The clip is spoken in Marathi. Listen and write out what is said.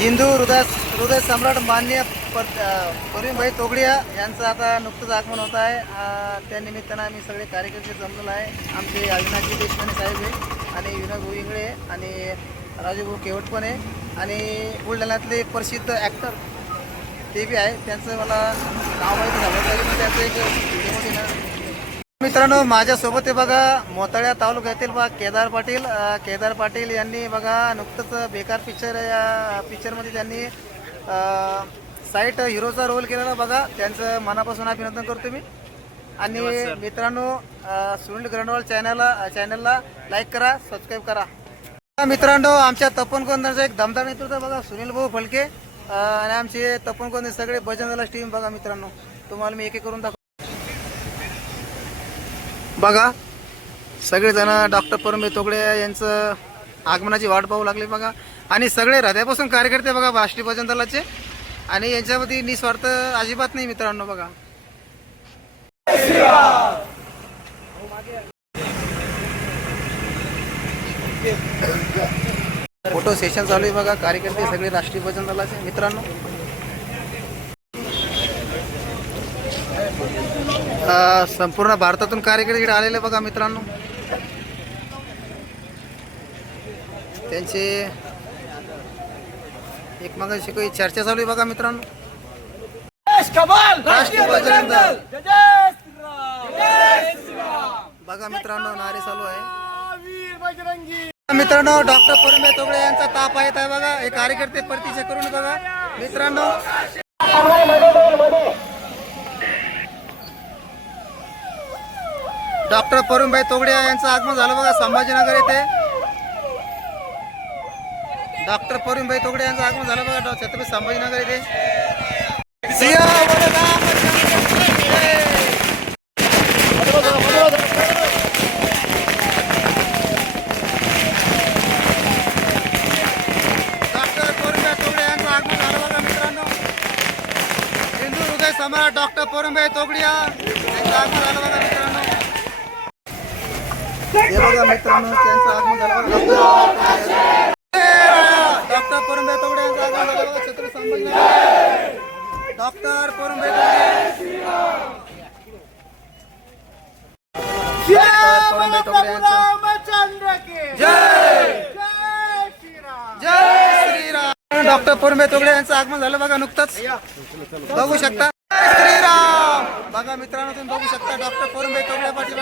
हिंदू हृदय सम्राट माननीय प्रवीणभाई तोगडिया यांचं आता नुकतंच आगमन होत आहे. त्या निमित्तानं आम्ही सगळे कार्यकर्ते जमलेलो आहे. आमचे अविनाशजी देशपांडे साहेब आहे आणि विनोद भाऊ इंगळे आणि राजूभाऊ केवट पण आहे आणि बुलढाण्यातले प्रसिद्ध ॲक्टर ते बी आहे. त्यांचं मला नाव माहिती झालं तरी त्याचं एक व्हिडिओमध्ये ना मित्रांनो माझ्यासोबत आहे बघा मोताळ्या तालुक्यातील बघा केदार पाटील यांनी बघा नुकतंच बेकार पिक्चर या पिक्चरमध्ये त्यांनी साईट हिरोचा रोल केलेला बघा. त्यांचं मनापासून अभिनंदन करतो मी. आणि मित्रांनो सुनील ग्रंडवाल चॅनलला लाईक करा, सबस्क्राईब करा. मित्रांनो आमच्या तपन कोंदांचा एक दमदार नेतृत्व बघा सुनील भाऊ फलके आणि आमचे तपन कोंदे सगळे भजन टीम बघा. मित्रांनो तुम्हाला मी एक एक करून दाखव बघा. सगळेजण डॉक्टर परमबीर तोगडे यांचं आगमनाची वाट पाहू लागले बघा. आणि सगळे हृदयापासून कार्यकर्ते बघा राष्ट्रीय भजन दलाचे आणि यांच्यामध्ये निस्वार्थ अजिबात नाही मित्रांनो बघा. फोटो सेशन चालू आहे बघा. कार्यकर्ते सगळे राष्ट्रीय भजन दलाचे मित्रांनो. संपूर्ण भारतातून कार्यकर्ते इकडे आलेले बघा मित्रांनो. त्यांचे एकमेकांशी काही चर्चा चालू आहे बघा मित्रांनो. राष्ट्रीय भजन दल बघा मित्रांनो नारे चालू आहे. मित्रांनो डॉक्टर परमबीर तोगडे यांचा ताप येत आहे बघा. हे कार्यकर्ते प्रतीक्षा करून बघा मित्रांनो. डॉक्टर परमबीर तोगडे यांचं आगमन झालं बघा संभाजीनगर येथे. डॉक्टर परमबीर तोगडे यांचं आगमन झालं बघा छत्रपती संभाजीनगर येथे. डॉक्टर परमबीर तोगडे यांचं आगमन झालं बघा मित्रांनो. हिंदू हृदय सम्राट डॉक्टर परमबीर तोगडिया यांचं आगमन झालं बघा मित्रांनो. हे बघा मित्रांनो त्यांचं आगमन झालं बघा. डॉक्टर परमबीर तोगडे यांचं आगमन झालं बघा छत्रपती संभाजीनगर. डॉक्टर परमबीर तोगडे जय श्रीराम. डॉक्टर परमबीर तोगडे यांचं आगमन झालं बघा नुकतंच बघू शकता. जय श्रीराम बघा मित्रांनो तुम्ही बघू शकता डॉक्टर परमबीर तोगडे पाटील